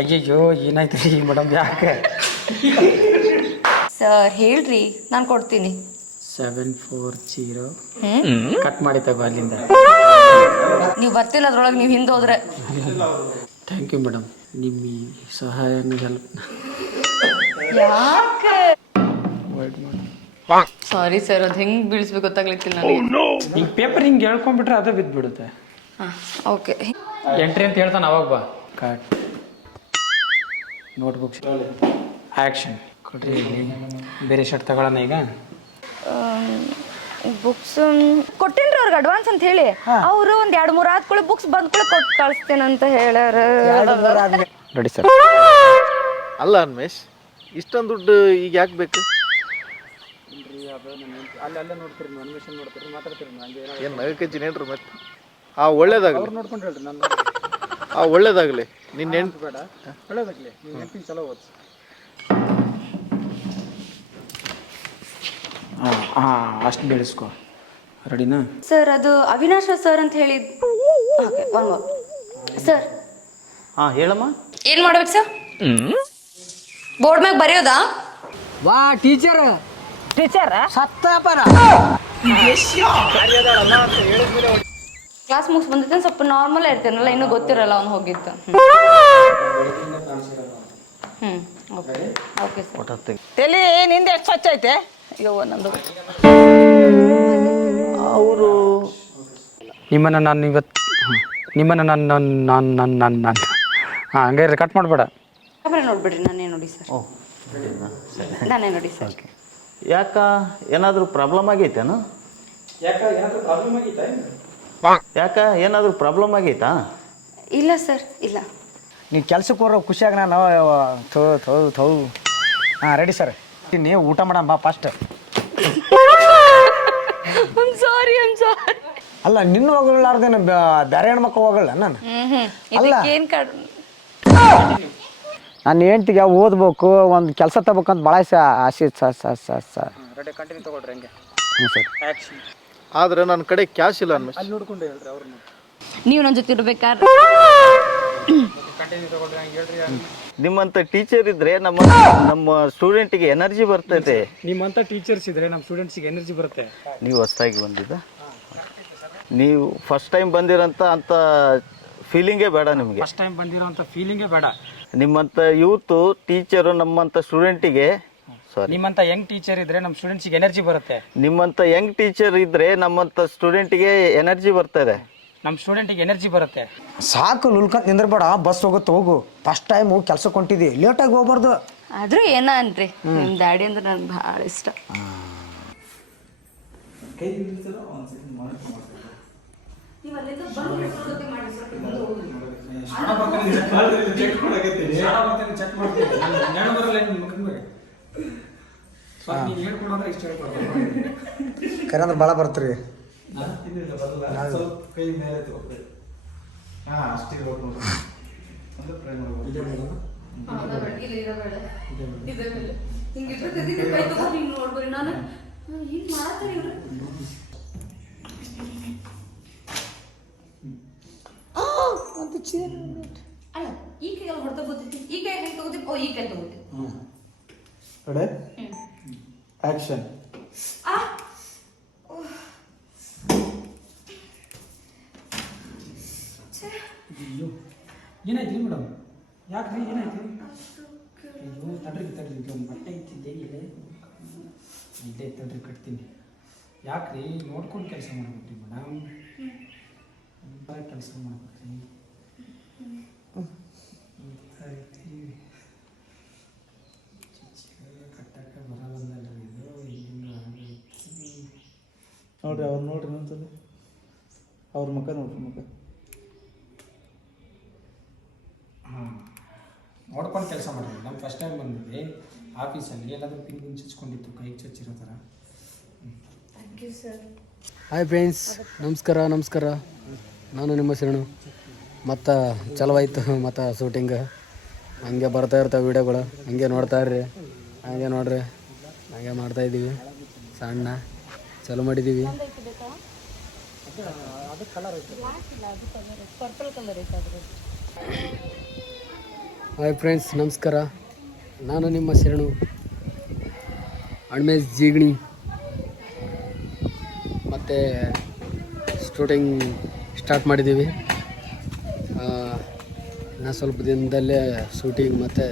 ಅಯ್ಯಯ್ಯೋ ಏನಾಯ್ತು ರೀ ಮೇಡಮ್ ಯಾಕೆ? ಸರ್ ಹೇಳ್ರಿ ನಾನು ಕೊಡ್ತೀನಿ. ಸೆವೆನ್ ಫೋರ್ ಜೀರೋ ಕಟ್ ಮಾಡಿ ತಗೋ ಅಲ್ಲಿಂದ. ನೀವು ಬರ್ತಿಲ್ಲ ಅದ್ರೊಳಗೆ ನೀವು ಹಿಂದೆ ಹೋದ್ರೆ. ಥ್ಯಾಂಕ್ ಯು ಮೇಡಮ್ ನಿಮ್ಮ ಈ ಸಹಾಯನ ಹೆಲ್ಪ್ ಯಾಕೆ? ಸಾರಿ ಸರ್ ಅದು ಹೆಂಗ್ ಬೀಳಿಸ್ಬೇಕು ಗೊತ್ತಾಗ್ಲಿಕ್ಕಿಲ್ಲ ನನಗೆ. ಹಿಂಗೆ ಪೇಪರ್ ಹಿಂಗೆ ಹೇಳ್ಕೊಂಡ್ಬಿಟ್ರೆ ಅದೇ ಬಿದ್ದುಬಿಡುತ್ತೆ. ಹಾಂ ಓಕೆ ಎಂಟ್ರಿ ಅಂತ ಹೇಳ್ತಾನೆ ಅವಾಗ ಬಾ. ಕಟ್ ನೋಟ್ಬುಕ್ಸ್ ಆ್ಯಕ್ಷನ್ ಕೊಡ್ರಿ ಬೇರೆ ಶರ್ಟ್ ತಗೊಳ್ಳೋಣ ಈಗ? ಬುಕ್ಸ್ ಕೊಟ್ಟಿನ್ರಿ ಅವ್ರಿಗೆ ಅಡ್ವಾನ್ಸ್ ಅಂತ ಹೇಳಿ. ಅವರು ಒಂದ್ ಎರಡ್ ಮೂರ್ ಆದ್ಕೊಳ್ಳಿ ಬುಕ್ಸ್ ಬಂದ್ಕೊಳ್ಳಿ ಕೊಟ್ಟು ಕಳಿಸ್ತೇನಂತ ಹೇಳ್ಯಾರ. Ready sir. ಅಲ್ಲ ಅನ್ಮೇಶ್ ಇಷ್ಟೊಂದು ದುಡ್ಡು ಈಗ ಯಾಕೆ ಬೇಕು? ಏನು ನಗಕ್ಕೆ ಏನ್ರಿ ಮತ್ತೆ? ಆ ಒಳ್ಳೇದಾಗಲಿ. ನೋಡ್ಕೊಂಡು ಹೇಳ್ರಿ ನಾನು ಆ ಒಳ್ಳೇದಾಗಲಿ. ನಿನ್ನ ಹೆಂಡ್ತಿ ಬೇಡ. ಒಳ್ಳೇದಾಗಲಿ ನಿಮ್ಮ ನೆನಪಿನ ಚಲೋ ಓದಿಸಿ. ಹಾಂ ಹಾಂ ಅಷ್ಟು ಬೆಳೆಸ್ಕೊ. ರೆಡಿನಾ? ಸರ್ ಅದು ಅವಿನಾಶ ಸರ್ ಅಂತ ಹೇಳಿದ್ ಓಕೆ ಒನ್ ಮೋರ್ ಸರ್. ಹಾಂ ಹೇಳಮ್ಮ. ಏನ್ ಮಾಡ್ಬೇಕು ಸರ್? ಬೋರ್ಡ್ ಮ್ಯಾಗ ಬರೆಯೋದಾ? ವಾ ಟೀಚರ್. ಟೀಚರ್? ಸತ್ತಪರ ಕ್ಲಾಸ್ ಮುಗಿಸ್ ಬಂದಿದ್ದೆ ಸ್ವಲ್ಪ ನಾರ್ಮಲ್ ಇರ್ತೇನಲ್ಲ ಇನ್ನೂ ಗೊತ್ತಿರಲ್ಲ ಅವ್ನು ಹೋಗಿತ್ತು ಹ್ಮ್. ಓಕೆ. Okay sir. ತಲೆ ನಿಂದ ಎಷ್ಟು ಸ್ವಚ್ಛ ಐತೆ? ಅಯ್ಯೋ ನಂದು. ಅವರು. ನಿಮ್ಮನ್ನ ನಾನು ಇವತ್ತು ನಿಮ್ಮನ್ನ ನಾನು ನಾನು ನಾನು ನಾನು ನಾನು ನಾನು ಹಾಂ ಹಂಗಾರೆ ಕಟ್ ಮಾಡಬೇಡ. ಕ್ಯಾಮ್ರಾ ನೋಡ್ಬಿಡ್ರಿ ನಾನೇ ನೋಡಿ ಸರ್. ನಾನೇ ನೋಡಿ ಸರ್. ಯಾಕ ಏನಾದರೂ ಪ್ರಾಬ್ಲಮ್ ಆಗೈತೇನು? ಯಾಕ ಏನಾದರೂ ಪ್ರಾಬ್ಲಮ್ ಆಗೈತಾ ಇಲ್ಲ ಸರ್ ಇಲ್ಲ. ನೀ ಕೆಲ್ಸಕ್ಕೆ ಹೋರೋ ಖುಷಿಯಾಗ ನಾನು ಥೋ ಥೋ ಥೋ. ಹಾಂ ರೆಡಿ ಸರ್ ನೀವು ಊಟ ಮಾಡಮ್ಮ ಫಸ್ಟ್ ಸಾರಿ ಐಮ್ ಸಾರಿ ಅಲ್ಲ ನಿನ್ನ ಹೋಗಲಾರ್ದೇನು ಬೇರೆ ಹೆಣ್ಮಕ್ಳು ಹೋಗಲ್ಲ ನಾನು? ಅಲ್ಲ. ಏನು ಕಡ್ ನನ್ನ ಹೆಂಡ್ತಿಗೆ ಓದ್ಬೇಕು ಒಂದು ಕೆಲಸ ತಗೋಬೇಕಂತ ಭಾಳ ಆಸೆ sir sir sir sir ready continue ತಗೊಳ್ರಿ ಹಂಗೆ. ಹ್ಞೂ ಸರ್ ಆ್ಯಕ್ಷನ್ ಆದ್ರೆ ನನ್ನ ಕಡೆ ಕ್ಯಾಶ್ ಇಲ್ಲ ಅನ್ಮೇಶ್. ಅಲ್ಲಿ ನೋಡ್ಕೊಂಡು ಹೇಳ್ರಿ ಅವ್ರನ್ನ. ನೀವು ನನ್ನ ಜೊತೆ ಇರ್ಬೇಕಾದ್ರೆ. ನಿಮ್ಮಂತ ತಗೊಳ್ರಿ ಹಂಗೆ ಹೇಳ್ರಿ ನಿಮ್ಮಂಥ ಟೀಚರ್ ಇದ್ರೆ ನಮ್ಮ ನಮ್ಮ ಸ್ಟೂಡೆಂಟಿಗೆ ಎನರ್ಜಿ ಬರ್ತೈತೆ ನಿಮ್ಮಂತ ಟೀಚರ್ಸ್ ಇದ್ರೆ ನಮ್ಮ ಸ್ಟೂಡೆಂಟ್ಸಿಗೆ ಎನರ್ಜಿ ಬರುತ್ತೆ. ನೀವು ಹೊಸ್ದಾಗಿ ಬಂದಿದ್ದ? ನೀವು ಫಸ್ಟ್ ಟೈಮ್ ಬಂದಿರೋಂಥ ಅಂತ ಫೀಲಿಂಗೇ ಬೇಡ ನಿಮಗೆ. ಫಸ್ಟ್ ಟೈಮ್ ಬಂದಿರೋಂಥ ಫೀಲಿಂಗೇ ಬೇಡ. ನಿಮ್ಮಂಥ ಟೀಚರ್ ಟೀಚರು ನಮ್ಮಂಥ ಸ್ಟೂಡೆಂಟಿಗೆ ಸಾರಿ ನಿಮ್ಮಂಥ ಯಂಗ್ ಟೀಚರ್ ಇದ್ರೆ ನಮ್ಮ ಸ್ಟೂಡೆಂಟ್ಸಿಗೆ ಎನರ್ಜಿ ಬರುತ್ತೆ. ನಿಮ್ಮಂತ ಯಂಗ್ ಟೀಚರ್ ಇದ್ರೆ ನಮ್ಮಂಥ ಸ್ಟೂಡೆಂಟಿಗೆ ಎನರ್ಜಿ ಬರ್ತದೆ ನಮ್ಮ ಸ್ಟೂಡೆಂಟಿಗೆ ಎನರ್ಜಿ ಬರುತ್ತೆ. ಸಾಕು ಲುಲ್ಕಂತ ನಿಂದ್ರಬೇಡ ಬಸ್ ಹೋಗುತ್ತೆ ಹೋಗು. ಫಸ್ಟ್ ಟೈಮು ಕೆಲ್ಸಕ್ಕೆ ಹೊಂಟಿದ್ದಿ ಲೇಟಾಗಿ ಹೋಗ್ಬಾರ್ದು. ಆದ್ರೂ ಏನ ಅನ್ರಿ ನಿಮ್ ಡ್ಯಾಡಿ ಅಂದ್ರೆ ನನ್ಗೆ ಭಾಳ ಇಷ್ಟ. ಕರೆ ಅಂದ್ರೆ ಭಾಳ ಬರ್ತೀರಿ. ಈ ಕೈಯಲ್ಲಿ ಹೊಡೆದ ಗೊತ್ತಿತ್ತು ಈ ಕೈ ಹೆಂಗೆ ತಗೋತಿ ಓ ಈ ಕೈ ತಗೋತಿ ಆ್ಯಕ್ಷನ್ ಏನಾಯ್ತು ರೀ ಮೇಡಮ್? ಯಾಕೆ ರೀ ಏನಾಯ್ತು? ಅಯ್ಯೋ ತಡ್ರಿ ತಡ್ರಿ ಒಂದು ಬಟ್ಟೆ ಇತ್ತಿದ್ದೆ ಇಲ್ಲೇ. ಇಲ್ಲೇ ತಡ್ರಿ ಕಟ್ತೀನಿ. ಯಾಕೆ ರೀ ನೋಡ್ಕೊಂಡು ಕೆಲಸ ಮಾಡ್ಬೇಕ್ರಿ ಮೇಡಮ್. ಕೆಲಸ ಮಾಡ್ಬೇಕ್ರಿ ಕಟ್ಟಕ್ಕೆ ಬರಲ್ಲಲ್ರಿ ಇದು ಹಿಂಗೆ ಆಗೈತಿ. ನೋಡ್ರಿ ಅವ್ರು ನೋಡ್ರಿ ಅಂತಂದು ಅವ್ರ ಮುಖ ನೋಡ್ರಿ ಮುಖ. ಹಾಂ ನೋಡ್ಕೊಂಡು ಕೆಲಸ ಮಾಡಿದ್ವಿ ನಾನು ಫಸ್ಟ್ ಟೈಮ್ ಬಂದಿದ್ದೆ ಆಫೀಸಲ್ಲಿ. ಎಲ್ಲಾದರೂ ಪಿನ್ ಪಿನ್ ಚಚ್ಕೊಂಡಿತ್ತು ಕೈಗೆ ಚಚ್ಚಿರೋ ಥರ ಹಾಯ್ ಫ್ರೆಂಡ್ಸ್ ನಮಸ್ಕಾರ ನಮಸ್ಕಾರ. ನಾನು ನಿಮ್ಮ ಶರಣು. ಮತ್ತು ಚಲವಾಯ್ತು ಮತ್ತು ಶೂಟಿಂಗ್ ಹಂಗೆ ಬರ್ತಾ ಇರ್ತಾವೆ ವೀಡಿಯೋಗಳು. ಹಂಗೆ ನೋಡ್ತಾ ಇರ್ರಿ. ಹಂಗೆ ನೋಡ್ರಿ. ಹಂಗೆ ಮಾಡ್ತಾಯಿದ್ದೀವಿ ಸಣ್ಣ. ಚಲೋ ಮಾಡಿದ್ದೀವಿ. ಹಾಯ್ ಫ್ರೆಂಡ್ಸ್ ನಮಸ್ಕಾರ. ನಾನು ನಿಮ್ಮ ಶರಣು. ಅಣ್ಮೇಶ್ ಜೀಗಣಿ. ಮತ್ತು ಶೂಟಿಂಗ್ ಸ್ಟಾರ್ಟ್ ಮಾಡಿದ್ದೀವಿ. ನಾ ಸ್ವಲ್ಪ ದಿನದಲ್ಲೇ ಶೂಟಿಂಗ್ ಮತ್ತು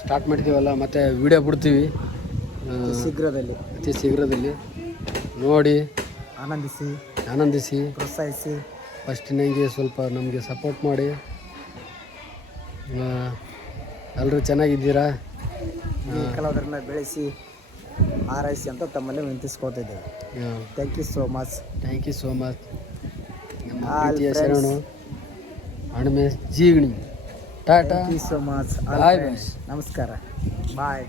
ಸ್ಟಾರ್ಟ್ ಮಾಡ್ತೀವಲ್ಲ, ಮತ್ತು ವಿಡಿಯೋ ಬಿಡ್ತೀವಿ. ಶೀಘ್ರದಲ್ಲಿ ಅತಿ ಶೀಘ್ರದಲ್ಲಿ. ನೋಡಿ. ಆನಂದಿಸಿ. ಆನಂದಿಸಿ. ಪ್ರೋತ್ಸಾಹಿಸಿ. ಫಸ್ಟಿನಂಗೆ ಸ್ವಲ್ಪ ನಮಗೆ ಸಪೋರ್ಟ್ ಮಾಡಿ. ಎಲ್ಲರೂ ಚೆನ್ನಾಗಿದ್ದೀರಾ? ಕಲಾವಿದರನ್ನ ಬೆಳೆಸಿ ಆರೈಸಿ ಅಂತ ತಮ್ಮಲ್ಲಿ ವಿನಂತಿಸ್ಕೊತಿದ್ದೇವೆ thank you so much thank you so much ನಮ್ಮ ಪ್ರೀತಿಯ. ಶರಣು Anmesh ಜೀಗಣಿ tata. You so much bye. ನಮಸ್ಕಾರ. ಬಾಯ್